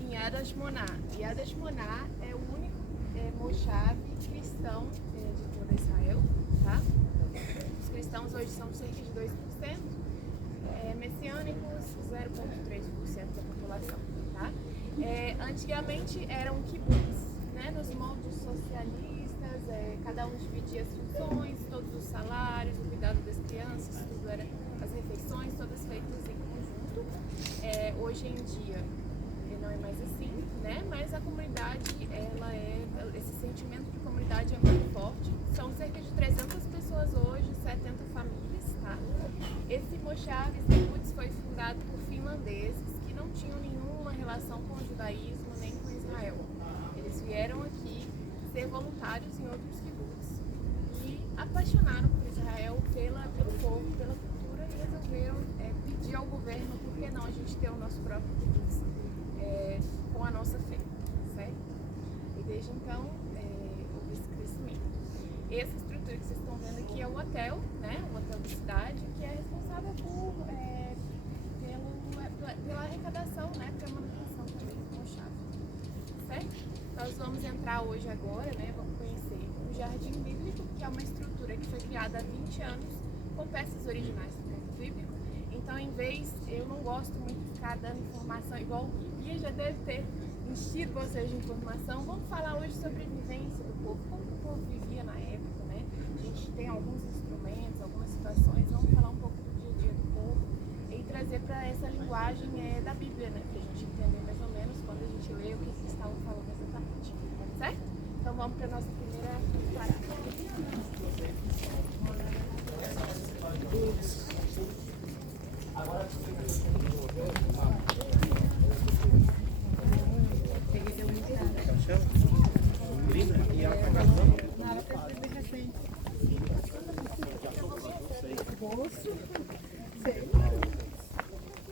em Yad Hashmonah. Yad Hashmonah é o único mochave cristão de toda Israel, tá? Os cristãos hoje são cerca de 2%, messiânicos 0,3% da população, tá? Antigamente eram kibbutz, né? Nos moldes socialistas, cada um dividia as funções, todos os salários, o cuidado das crianças, tudo era, as refeições todas feitas em conjunto. Hoje em dia não é mais assim, né? Mas a comunidade, esse sentimento de comunidade é muito forte. São cerca de 300 pessoas hoje, 70 famílias, tá? Esse Moshav, esse kibbutz, foi fundado por finlandeses que não tinham nenhuma relação com o judaísmo nem com Israel. Eles vieram aqui ser voluntários em outros kibbutz e apaixonaram por Israel, pelo povo, pela cultura, e resolveram pedir ao governo por que não a gente ter o nosso próprio kibbutz com a nossa fé, certo? E desde então houve esse crescimento. Essa estrutura que vocês estão vendo aqui é o hotel, né? O hotel da cidade, que é responsável pela arrecadação, né? Pela manutenção também do Moshav, certo? Nós vamos entrar hoje agora, né? Vamos conhecer o Jardim Bíblico, que é uma estrutura que foi criada há 20 anos com peças originais do tempo bíblico. Então, em vez, eu não gosto muito de ficar dando informação, igual o guia já deve ter enchido vocês de informação. Vamos falar hoje sobre a vivência do povo, como o povo vivia na época, né? A gente tem alguns instrumentos, algumas situações, vamos falar um pouco do dia a dia do povo e trazer para essa linguagem da Bíblia, né? Para a gente entender mais ou menos quando a gente lê o que eles estavam falando exatamente, certo? Então vamos para a nossa primeira parada.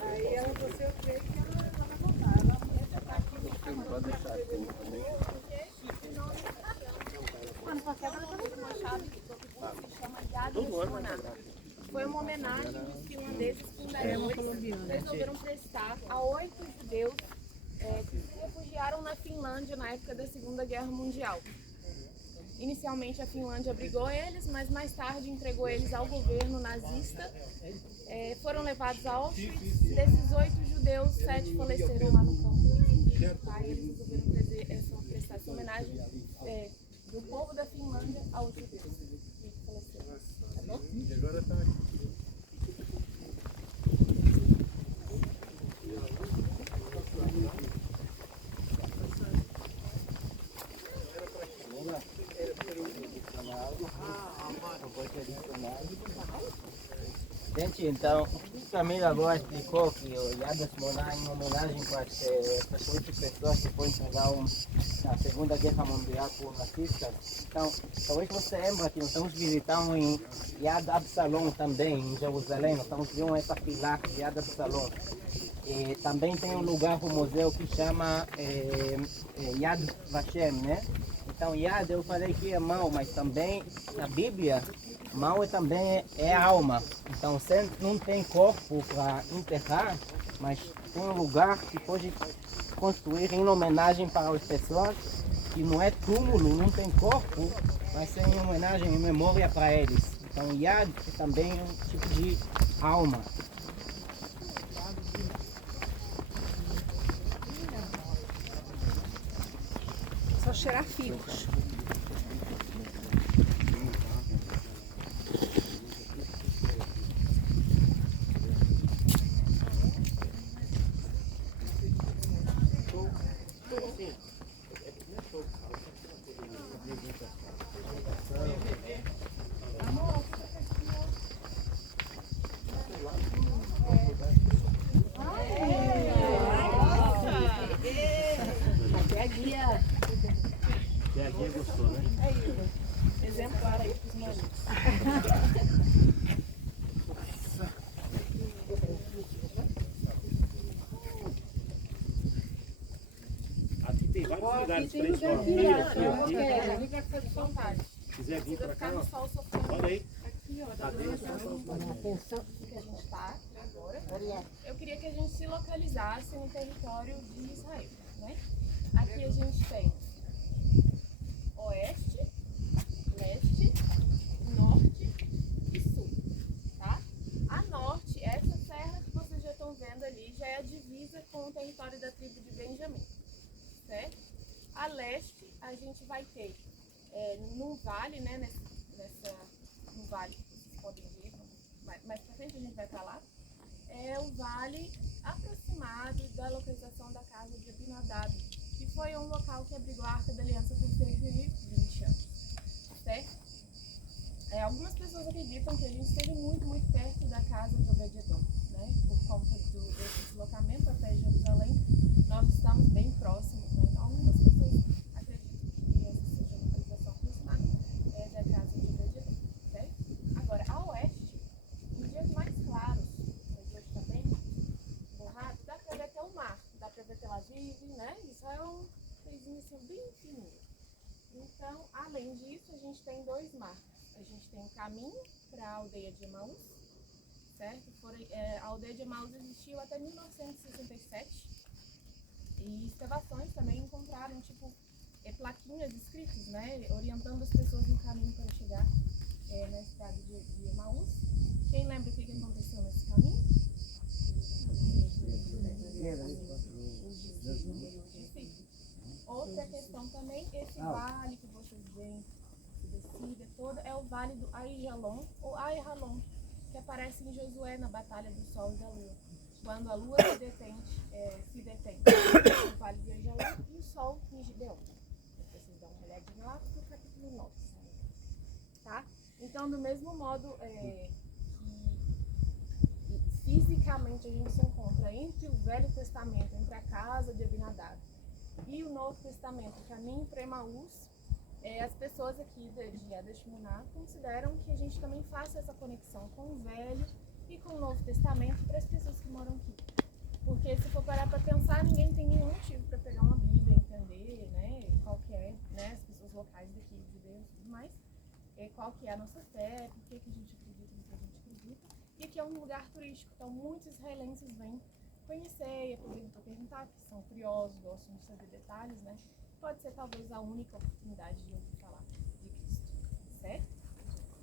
Aí ela, você, eu creio que ela vai contar. Ela está aqui no canal. Pode deixar aqui. Ano passado ela estava com uma chave que se chama Yad Hashmonah. Foi uma homenagem dos finlandeses fundadores. Eles resolveram prestar a 8 judeus que se refugiaram na Finlândia na época da Segunda Guerra Mundial. Inicialmente a Finlândia abrigou eles, mas mais tarde entregou eles ao governo nazista. Foram levados a Auschwitz. Desses 8 judeus, 7 faleceram lá no campo. Aí eles resolveram prestar essa homenagem do povo da Finlândia aos judeus que faleceram. Tá bom? E agora está aqui. Gente, então, o Camilo agora explicou que o Yad Hashmonah é em homenagem para essas 8 pessoas que foram entregar na Segunda Guerra Mundial por nazistas. Então, talvez você lembra que nós estamos visitando em Yad Absalom também, em Jerusalém. Nós estamos vendo essa fila de Yad Absalom. E também tem um lugar, um museu que chama Yad Vashem, né? Então, Yad, eu falei que é mão, mas também na Bíblia, mão também é alma. Então, você não tem corpo para enterrar, mas tem um lugar que pode construir em homenagem para as pessoas, que não é túmulo, não tem corpo, mas é em homenagem, em memória para eles. Então, Yad é também um tipo de alma. Só cheirar fios. Até a guia. Até aqui gostou, né? Exemplar aí para os maridos. Aqui tem vários lugares para isso. Se quiser vir para cá, ó. Olha aí. Aqui, ó, Tá dentro. atenção que a gente está agora. agora, eu queria que a gente se localizasse no território de Israel, né? Aqui a gente tem oeste, leste, norte e sul, tá? A norte, essa serra que vocês já estão vendo ali, já é a divisa com o território da tribo de Benjamim, certo? A leste, a gente vai ter num vale, né, no vale, vocês podem ver, mais pra frente a gente vai pra lá, é o vale aproximado da localização da casa de Abinadab, que foi um local que abrigou a Arca da Aliança por cerca de 20 anos, certo? Algumas pessoas acreditam que a gente esteve muito, muito perto da casa de Obed-Edom, né? Por conta desse deslocamento até Jerusalém, nós estamos bem próximos, né? Então, algumas pessoas acreditam que essa seja a localização aproximada da casa de Obed-Edom, certo? Agora, a oeste, em dias mais claros, mas hoje está bem borrado, dá para ver até o mar, dá para ver Tel Aviv, né? Isso é um pezinho assim bem fininho. Então, além disso, a gente tem dois marcos. A gente tem um caminho para a aldeia de Emaús, certo? A aldeia de Emaús existiu até 1967 e escavações também encontraram, tipo, plaquinhas escritas, né? Orientando as pessoas no caminho para chegar na cidade de Emaús. Quem lembra o que aconteceu nesse caminho? Outra questão também, esse vale que vocês veem, descida toda, é o vale do Aijalon, ou Aijalon, que aparece em Josué na Batalha do Sol e da Lua. Quando a Lua se detém no vale de Aijalon e o Sol em Gibeon. Vocês dão uma olhadinha lá no capítulo 9. Tá? Então, do mesmo modo que fisicamente a gente se encontra entre o Velho Testamento, entre a casa de Abinadab, e o Novo Testamento, o caminho para Emaús, as pessoas aqui de Yadesh Muná consideram que a gente também faça essa conexão com o Velho e com o Novo Testamento para as pessoas que moram aqui. Porque se for parar para pensar, ninguém tem nenhum motivo para pegar uma Bíblia e entender, né, qual que é, né, as pessoas locais daqui, judeus e tudo mais, qual que é a nossa fé, por que a gente acredita no que a gente acredita. E aqui é um lugar turístico, então muitos israelenses vêm conhecer e aproveitam para perguntar, que são curiosos, gostam de saber detalhes, né? Pode ser talvez a única oportunidade de ouvir falar de Cristo, certo?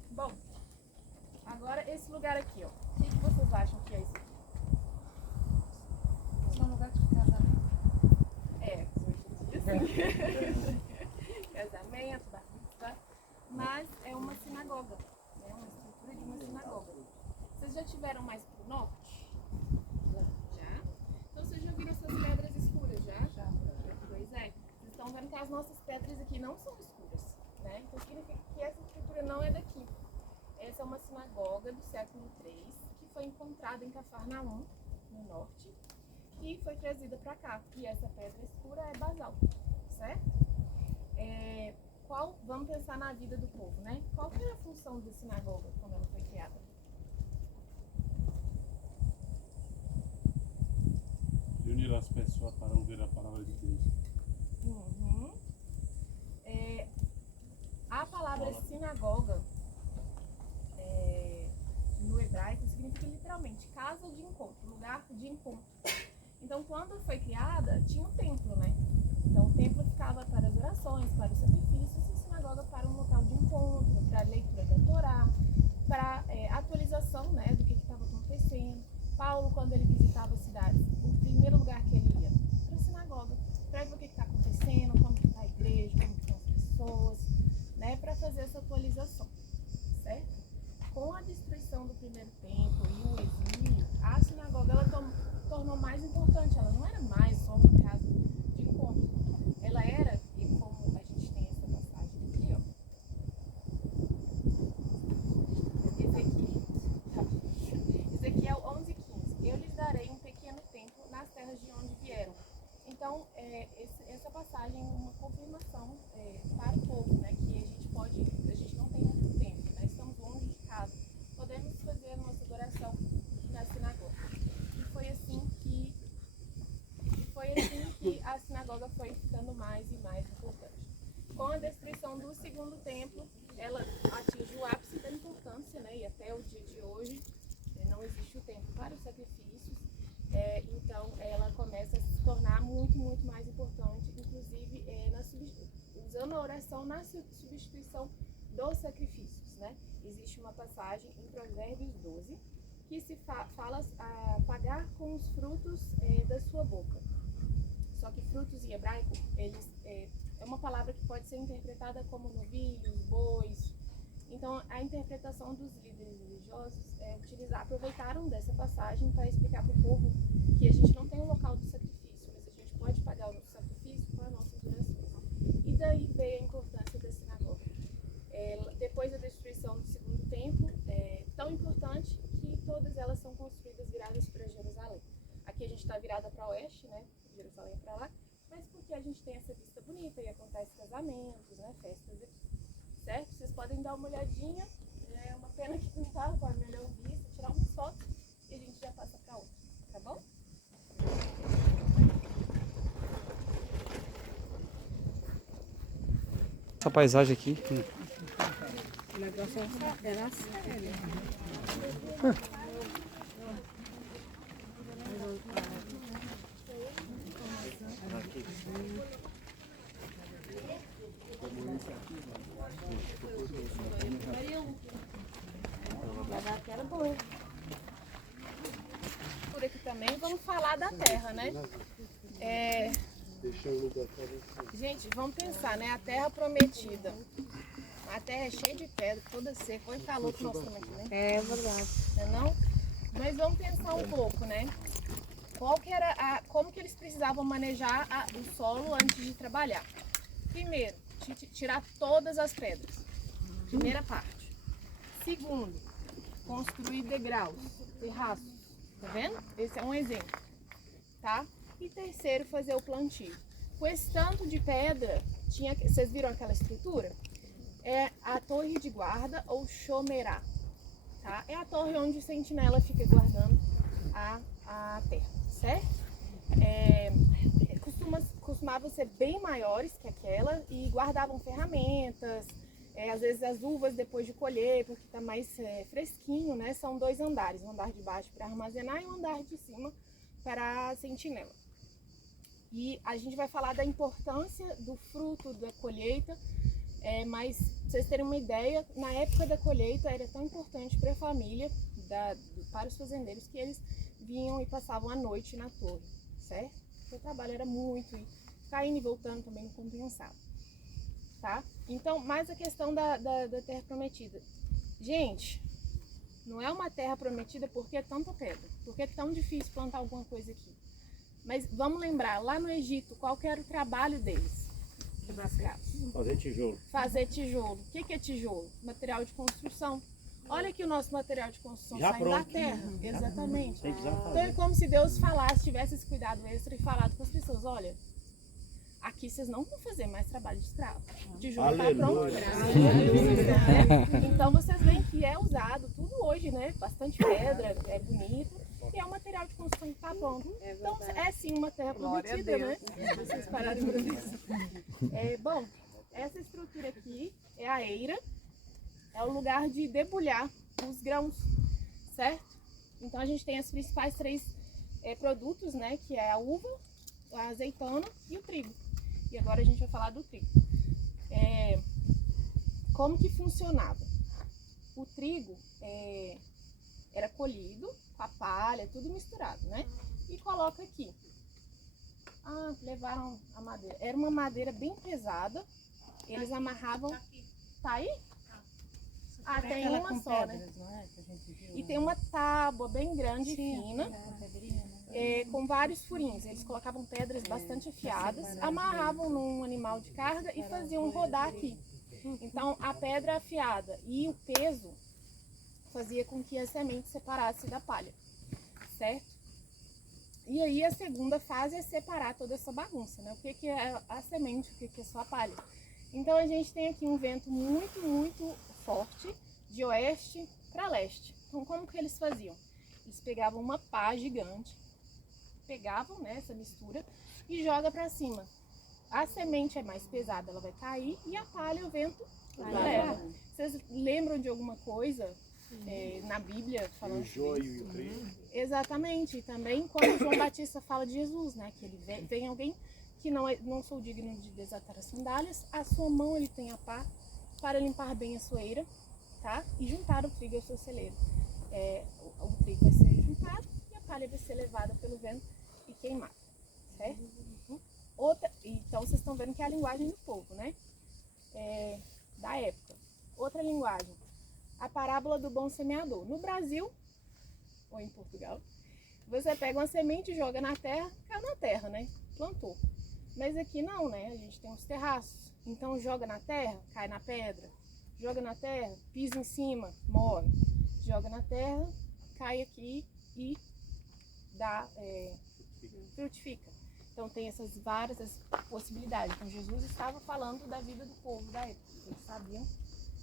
Bom, agora esse lugar aqui, ó. O que vocês acham que é isso aqui? É um lugar de casamento. Casamento, bar mitzvah, mas é uma sinagoga, né? Uma estrutura de uma sinagoga. Vocês já tiveram mais pro norte? Já? Então vocês já viram essas pedras escuras, já? Já. Pois é. Vocês estão vendo que as nossas pedras aqui não são escuras, né? Então significa que essa estrutura não é daqui. Essa é uma sinagoga do século III, que foi encontrada em Cafarnaum, no norte, e foi trazida para cá. E essa pedra escura é basalto, certo? Vamos pensar na vida do povo, né? Qual que era a função da sinagoga quando ela foi criada? Unir as pessoas para ouvir a palavra de Deus. Uhum. A palavra sinagoga no hebraico significa literalmente casa de encontro, lugar de encontro. Então, quando foi criada, tinha um templo, né? Então, o templo ficava para as orações, para os sacrifícios, e a sinagoga para um local de encontro, para a leitura da Torá, para atualização, né, do que estava acontecendo. Paulo, quando ele visitava as cidades, o primeiro lugar que ele ia para a sinagoga, para ver o que está acontecendo, como está a igreja, como estão as pessoas, né, para fazer essa atualização, certo? Com a destruição do primeiro templo e o exílio, a sinagoga ela tornou mais importante. Ela não era mais só uma casa de encontro. Ela era, e como a gente tem essa passagem aqui, ó. Ezequiel 11:15. Eu lhes darei um pequeno templo nas terras de onde vieram. Então, essa passagem é uma confirmação para o povo, né, que a gente não tem muito tempo, né, estamos longe de casa, podemos fazer a nossa adoração na sinagoga. E foi assim que a sinagoga foi ficando mais e mais importante. Com a destruição do segundo templo, ela atinge o ápice da importância, né, e até o dia de hoje não existe o templo para o sacrifício. Então ela começa a se tornar muito, muito mais importante, inclusive usando a oração na substituição dos sacrifícios, né? Existe uma passagem em Provérbios 12 que se fala pagar com os frutos da sua boca. Só que frutos em hebraico, é uma palavra que pode ser interpretada como novilhos, bois. Então, a interpretação dos líderes religiosos aproveitaram dessa passagem para explicar para o povo que a gente não tem um local do sacrifício, mas a gente pode pagar o nosso sacrifício com as nossas orações. E daí veio a importância da sinagoga. Depois da destruição do segundo templo, tão importante que todas elas são construídas viradas para Jerusalém. Aqui a gente está virada para o oeste, né? Jerusalém para lá, mas porque a gente tem essa vista bonita e acontece casamentos, né? Festas aqui, certo? Vocês podem dar uma olhadinha, é uma pena que não tá com a melhor vista, tirar umas fotos e a gente já passa para outra, tá bom? Essa paisagem aqui. O negócio era sério. Por aqui também vamos falar da terra, né? Gente, vamos pensar, né? A terra prometida. A terra é cheia de pedra, toda seca. Olha o calor que nós estamos aqui, né? É verdade. Não? Mas vamos pensar um pouco, né? Como que eles precisavam manejar o solo antes de trabalhar? Primeiro, tirar todas as pedras. Primeira parte. Segundo, construir degraus, terraços. Tá vendo? Esse é um exemplo. Tá? E terceiro, fazer o plantio. Com esse tanto de pedra, vocês viram aquela estrutura? É a torre de guarda ou chomerá. Tá? É a torre onde o sentinela fica guardando a terra, certo? Costumavam ser bem maiores que aquela e guardavam ferramentas, às vezes as uvas depois de colher, porque está mais fresquinho, né? São 2 andares, um andar de baixo para armazenar e um andar de cima para a sentinela. E a gente vai falar da importância do fruto da colheita, mas pra vocês terem uma ideia, na época da colheita era tão importante para a família, para os fazendeiros, que eles vinham e passavam a noite na torre, certo? Porque o trabalho era muito, e ficar indo e voltando também não compensava, tá? Então, mais a questão da terra prometida. Gente, não é uma terra prometida porque é tanta pedra, porque é tão difícil plantar alguma coisa aqui. Mas vamos lembrar, lá no Egito, qual que era o trabalho deles? Fazer tijolo. Fazer tijolo. O que é tijolo? Material de construção. Olha aqui o nosso material de construção Já saindo pronto. da terra. Exatamente. Sem precisar Então fazer. é como se Deus falasse, tivesse esse cuidado extra e falado com as pessoas, olha, aqui vocês não vão fazer mais trabalho de escravo. O tijolo está pronto. Então vocês veem que é usado tudo hoje, né? Bastante pedra, é bonito. E é um material de construção que está pronto. Então é sim uma terra prometida, né? Se vocês pararem para isso. Bom, essa estrutura aqui é a eira. É o lugar de debulhar os grãos, certo? Então a gente tem os principais 3 produtos, né? Que é a uva, a azeitona e o trigo. E agora a gente vai falar do trigo. Como que funcionava? O trigo era colhido com a palha, tudo misturado, né? E coloca aqui. Levaram a madeira. Era uma madeira bem pesada. Eles amarravam. Tá aí? Tem uma só, né? E tem uma tábua bem grande e fina, com vários furinhos. Eles colocavam pedras bastante afiadas, amarravam num animal de carga e faziam rodar aqui. Então a pedra afiada e o peso fazia com que a semente separasse da palha, certo? E aí a segunda fase é separar toda essa bagunça, né? O que é a semente, o que é só a palha. Então a gente tem aqui um vento muito, muito forte de oeste para leste. Então como que eles faziam? Eles pegavam uma pá gigante, pegavam, né, essa mistura e joga para cima. A semente é mais pesada, ela vai cair e a palha o vento leva. Vocês lembram de alguma coisa na Bíblia falando O joio sobre e o trigo. exatamente, e também quando João Batista fala de Jesus, né? Que ele vem alguém que não sou digno de desatar as sandálias, a sua mão ele tem a pá para limpar bem a sua eira, tá? E juntar o trigo ao seu celeiro. O trigo vai ser juntado e a palha vai ser levada pelo vento e queimada, certo? Então vocês estão vendo que é a linguagem do povo, né? Da época. Outra linguagem, a parábola do bom semeador. No Brasil, ou em Portugal, você pega uma semente e joga na terra, caiu na terra, né? Plantou. Mas aqui não, né? A gente tem uns terraços. Então joga na terra, cai na pedra. Joga na terra, pisa em cima, morre. Joga na terra, cai aqui e frutifica. Então tem essas várias possibilidades. Então Jesus estava falando da vida do povo da época. Eles sabiam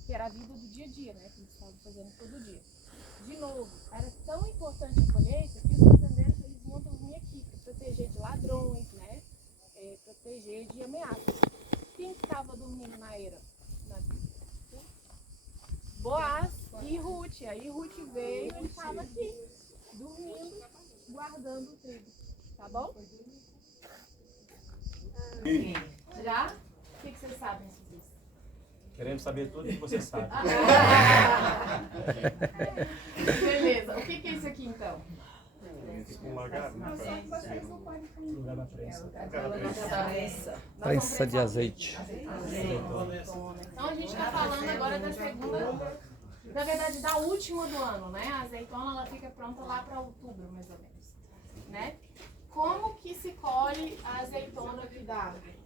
que era a vida do dia a dia, né? Que eles estavam fazendo todo dia. De novo, era tão importante a colheita que os fazendeiros eles iam dormir aqui para proteger de ladrões, né? Proteger de ameaças. Quem estava dormindo na eira? Boaz e Ruth. Aí Ruth veio, ele estava aqui, dormindo, guardando o trigo. Tá bom? Já? O que vocês sabem sobre isso? Queremos saber tudo que você sabe. Beleza. O que é isso aqui então? Um lagar, né? Lugar da prensa. Prensa de azeite. Então a gente está falando agora da segunda, na verdade da última do ano, né? A azeitona ela fica pronta lá para outubro, mais ou menos, né? Como que se colhe a azeitona aqui da árvore?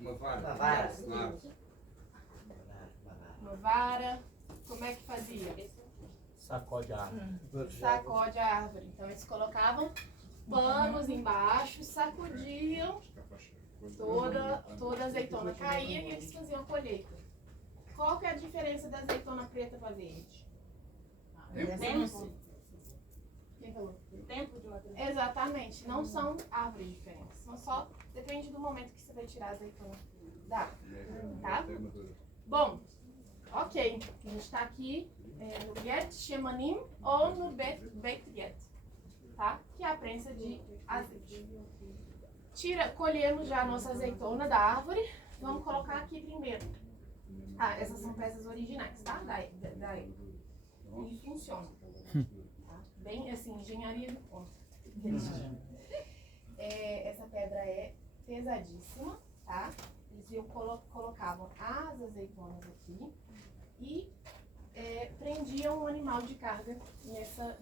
Uma vara. Uma vara. Como é que fazia? Sacode a árvore. Sacode a árvore. Então eles colocavam panos embaixo, sacudiam, toda a azeitona caía e eles faziam a colheita. Qual que é a diferença da azeitona preta para verde? Tempo. Quem falou? Tempo de maturidade. Exatamente, não são árvores diferentes, são só, depende do momento que você vai tirar a azeitona da árvore, tá? Bom, ok, a gente está aqui no Get Shemanim ou no Beit Get, tá? Que é a prensa de azeite. Colhemos já a nossa azeitona da árvore, vamos colocar aqui primeiro. Essas são peças originais, tá? Da época. E funciona. Bem assim, engenharia de ponta. Essa pedra é pesadíssima, tá? Eles colocavam as azeitonas aqui e prendiam um animal de carga nessa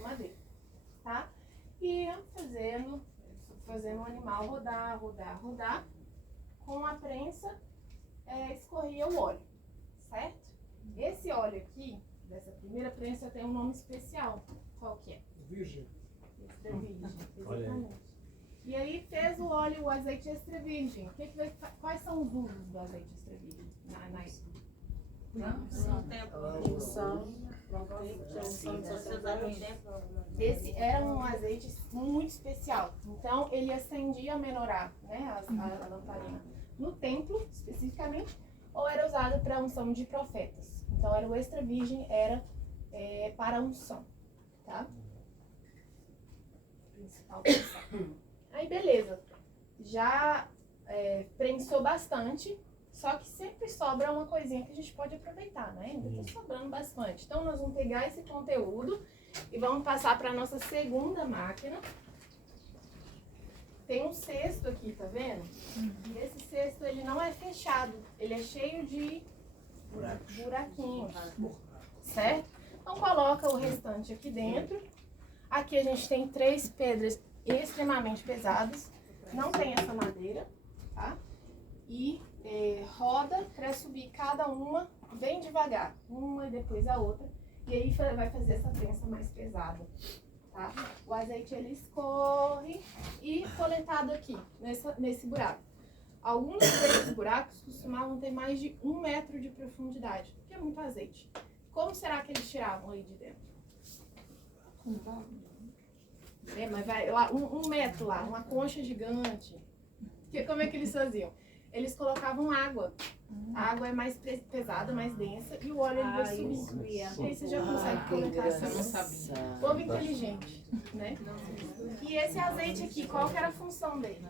madeira, tá? E iam fazendo o animal rodar. Com a prensa escorria o óleo, certo? Esse óleo aqui, dessa primeira prensa, tem um nome especial. Qual que é? Virgem. Extra virgem, exatamente. E aí fez o óleo, o azeite extra virgem. Quais são os usos do azeite extra virgem na época? Esse era um azeite muito especial. Então ele acendia a menorá, né, a lamparina, no templo especificamente, ou era usado para unção de profetas. Então era o extra virgem, era para unção, tá? Principal unção. Aí beleza, já prensou bastante, só que sempre sobra uma coisinha que a gente pode aproveitar, né? Ainda tá sobrando bastante. Então nós vamos pegar esse conteúdo e vamos passar para a nossa segunda máquina. Tem um cesto aqui, tá vendo? E esse cesto ele não é fechado, ele é cheio de buraquinhos, certo? Então coloca o restante aqui dentro. Aqui a gente tem 3 pedras extremamente pesadas, não tem essa madeira, tá? E roda para subir cada uma bem devagar, uma e depois a outra, e aí vai fazer essa prensa mais pesada, tá? O azeite ele escorre e coletado aqui, nesse buraco. Alguns desses buracos costumavam ter mais de 1 metro de profundidade, porque é muito azeite. Como será que eles tiravam aí de dentro? Mas vai lá, 1 metro lá, uma concha gigante. Como é que eles faziam? eles colocavam água. A água é mais pesada, mais densa, e o óleo ele vai subir. E aí você já consegue colocar assim. Povo inteligente, né? E esse azeite aqui, qual que era a função dele?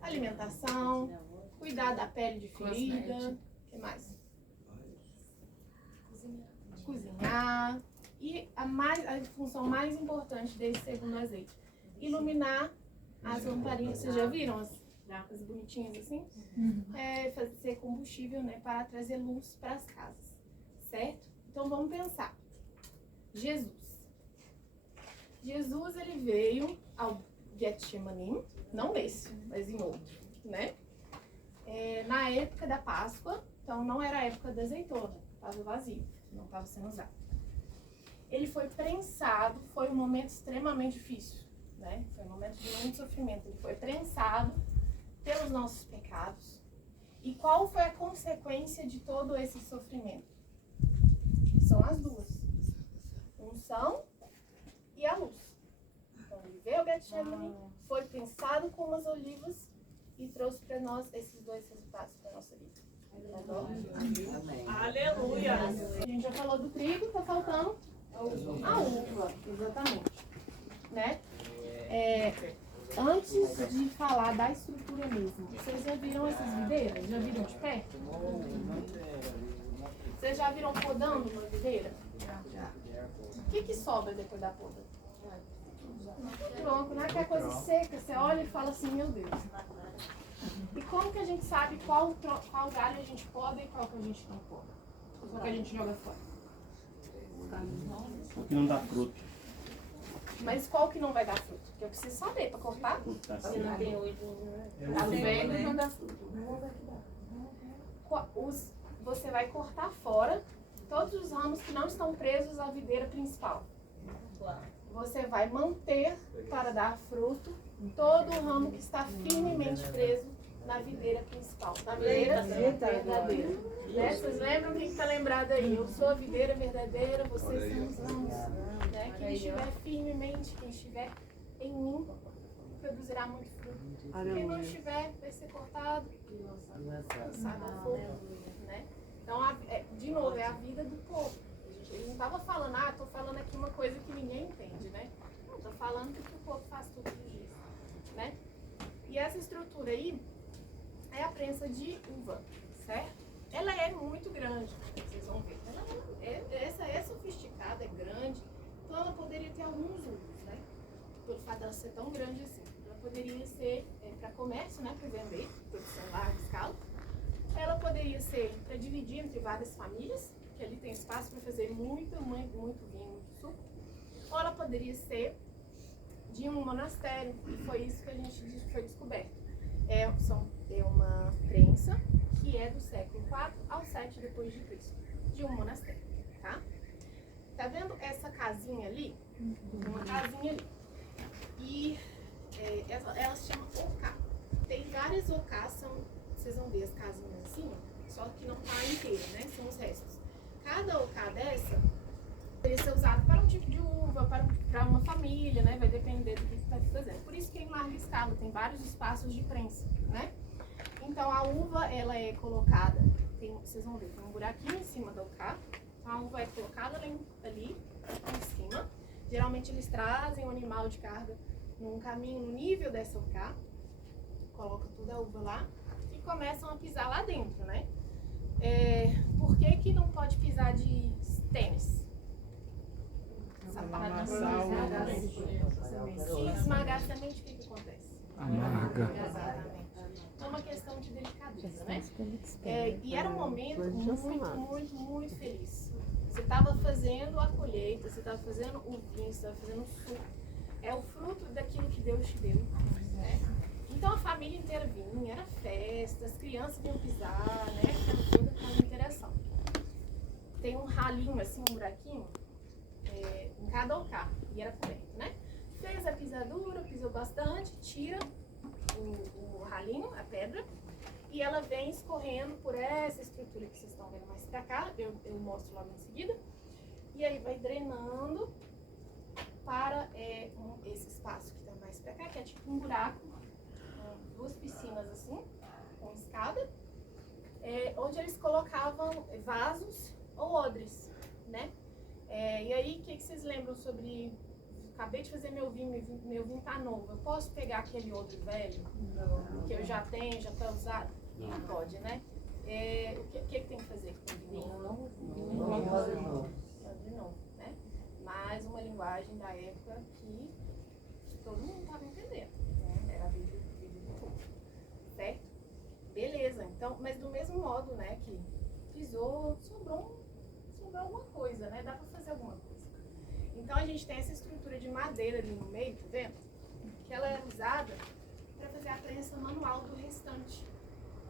Alimentação, cuidar da pele de ferida, o que mais? Cozinhar. E a função mais importante desse segundo azeite, iluminar as lamparinas. Vocês já viram as bonitinhas assim? É fazer combustível, né, para trazer luz para as casas, certo? Então vamos pensar. Jesus, ele veio ao Getsemane, não esse, mas em outro, né? Na época da Páscoa, então não era a época da azeitona, estava vazio, não estava sendo usado. Ele foi prensado, foi um momento extremamente difícil, né? Foi um momento de muito sofrimento. Ele foi prensado pelos nossos pecados. E qual foi a consequência de todo esse sofrimento? São as duas: unção e a luz. Então ele veio ao Getsemane, foi prensado com umas olivas e trouxe para nós esses dois resultados para a nossa vida. Amém. Aleluia. A gente já falou do trigo, tá faltando a uva, exatamente, né? Antes de falar da estrutura mesmo, vocês já viram essas videiras? Já viram de perto? Vocês já viram podando uma videira? O que sobra depois da poda? O tronco, né? Aquela coisa seca, você olha e fala assim, meu Deus. E como que a gente sabe qual galho a gente poda e qual que a gente não poda? Qual que a gente joga fora? Porque não dá fruto. Mas qual que não vai dar fruto? Porque eu preciso saber para cortar. Tá Se assim. não tem tá velho, não dá fruto. Você vai cortar fora todos os ramos que não estão presos à videira principal. Você vai manter para dar fruto todo o ramo que está firmemente preso na videira principal, na videira verdadeira. Né? Vocês lembram quem está lembrado aí? Eu sou a videira verdadeira, vocês são os ramos. Né? Quem estiver firmemente, quem estiver em mim, produzirá muito fruto. Quem não estiver, vai ser cortado, lançado ao fogo. Né? Então, de novo, é a vida do povo. Ele não estava falando, estou falando aqui uma coisa que ninguém entende, né? Não, estou falando que o povo faz todos os dias, né? E essa estrutura aí é a prensa de uva, certo? Ela é muito grande, vocês vão ver. Essa é sofisticada, é grande, então ela poderia ter alguns usos, né? Pelo fato dela ser tão grande assim. Ela poderia ser para comércio, né? Para vender, produção em larga escala. Ela poderia ser para dividir entre várias famílias, que ali tem espaço para fazer muito vinho, muito suco. Ou ela poderia ser de um monastério, e foi isso que a gente foi descoberto. É uma prensa que é do século 4 ao 7 depois de Cristo, de um monastério, tá? Tá vendo essa casinha ali? Uma casinha ali. E ela se chama ocá. Tem várias ocás, vocês vão ver as casinhas assim, só que não tá inteira, né? São os restos. Cada ocá dessa poderia ser usado para um tipo de uva, para uma família, né? Vai depender do que você está fazendo. Por isso que em larga escala tem vários espaços de prensa, né? Então a uva, ela é colocada, vocês vão ver, tem um buraquinho em cima do ocá. Então a uva é colocada ali em cima. Geralmente eles trazem o animal de carga num caminho no nível dessa ocá, colocam toda a uva lá e começam a pisar lá dentro, né? Por que não pode pisar de tênis? Sapato. Se esmagar a semente, o que acontece? Amarga. Exatamente. É uma questão de delicadeza, né? E era um momento muito feliz. Você estava fazendo a colheita, você estava fazendo o vinho, você estava fazendo o suco. É o fruto daquilo que Deus te deu, né? Então a família inteira vinha, era festa, as crianças vinham pisar, né? Toda aquela interação. Tem um ralinho assim, um buraquinho, em cada ocá, e era coberto, né? Fez a pisadura, pisou bastante, tira o ralinho, a pedra, e ela vem escorrendo por essa estrutura que vocês estão vendo mais pra cá, eu mostro logo em seguida, e aí vai drenando para esse espaço que tá mais pra cá, que é tipo um buraco, duas piscinas assim, com escada, onde eles colocavam vasos ou odres, né? E aí, o que vocês lembram sobre... Acabei de fazer meu vinho tá novo. Eu posso pegar aquele odre velho? Não. Que eu já tenho, já tá usado? Não pode, né? O que tem que fazer com o vinho? De novo, né? Mais uma linguagem da época que todo mundo estava entendendo, né? Era a Bíblia do povo, certo? Beleza, então, mas do mesmo modo, né, que pisou, sobrou alguma coisa, né? Dá para fazer alguma coisa. Então a gente tem essa estrutura de madeira ali no meio, tá vendo? Que ela é usada para fazer a prensa manual do restante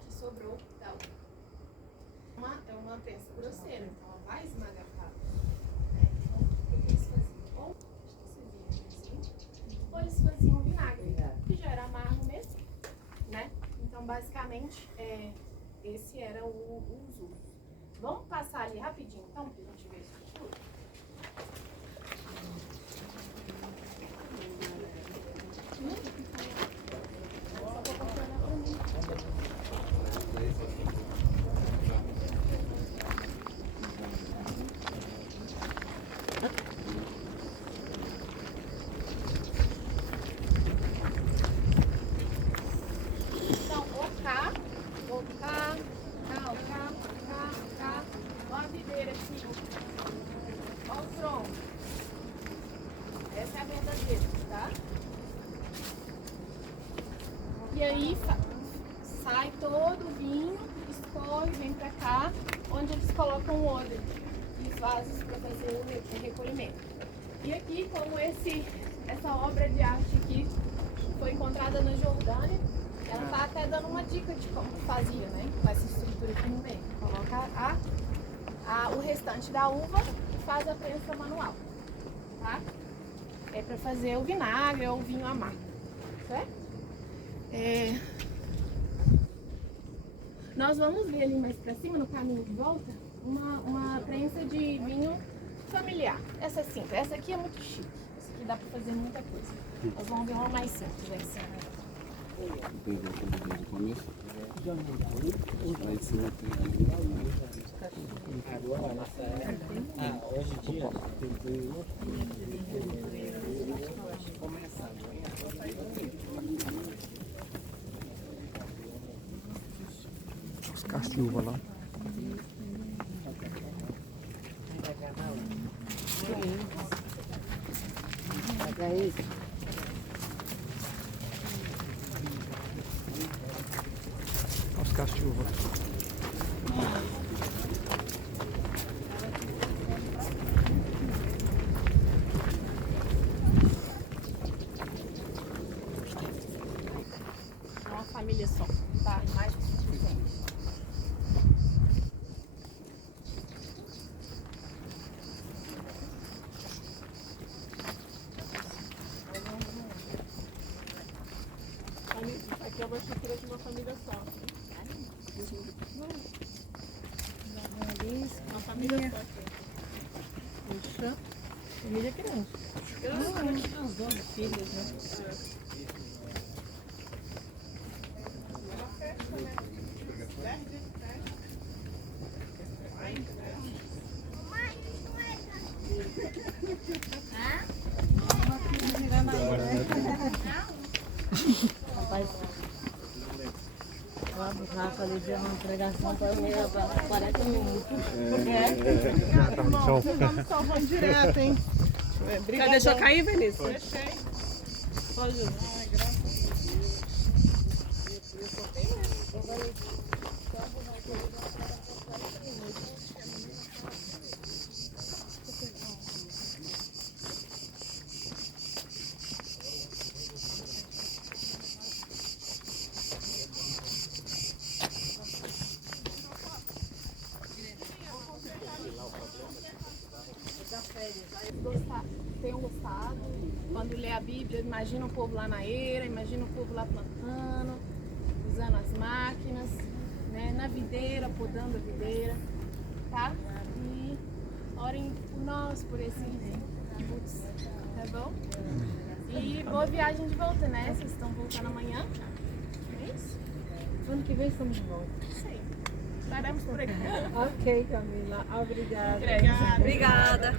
que sobrou da outra. É uma prensa grosseira, então ela vai esmagatar. Então, o que eles faziam? Ou eles faziam vinagre, que já era amargo mesmo, né? Então, basicamente, esse era os usos. Vamos passar ali rapidinho, então, para a gente ver isso tudo. Então, ou cá, ó a videira aqui, ó o tronco. Essa é a verdadeira, tá? E aí sai todo o vinho, escorre, vem pra cá, onde eles colocam o odre e os vasos para fazer o recolhimento. E aqui, como essa obra de arte aqui foi encontrada na Jordânia, ela tá até dando uma dica de como fazia, né? Com essa estrutura aqui no meio. Coloca o restante da uva e faz a prensa manual, tá? É para fazer o vinagre ou o vinho amargo, certo? Nós vamos ver ali mais para cima, no caminho de volta, uma prensa de vinho familiar. Essa é simples, essa aqui é muito chique. Essa aqui dá para fazer muita coisa. Nós vamos ver uma mais simples aí sim. Desde o começo. Lá em cima tem Agora, nossa hoje em dia, Os cachos de uva lá. Os cachos de uva. É uma família só, tá? Mais que suficiente. Aqui é uma estrutura de uma família só. Uma família só aqui. Puxa, família grande. Uns 12 filhos, né? Rapaz, o Rafa ali deu uma pregação para mim, 40 minutos. Vamos salvando direto, hein? Você deixou cair, Vinícius? Deixei. Pode. Ai, graças a Deus. Tenham gostado. Quando lê a Bíblia, imagina o povo lá na eira, imagina o povo lá plantando, usando as máquinas, né, na videira, podando a videira, tá? E orem por nós, por esse kibbutz, tá bom? E boa viagem de volta, né? Vocês estão voltando amanhã? Ano que vem estamos de volta. Sim. Estaremos por aqui. Ok, Camila. Obrigada. Obrigada. Obrigada.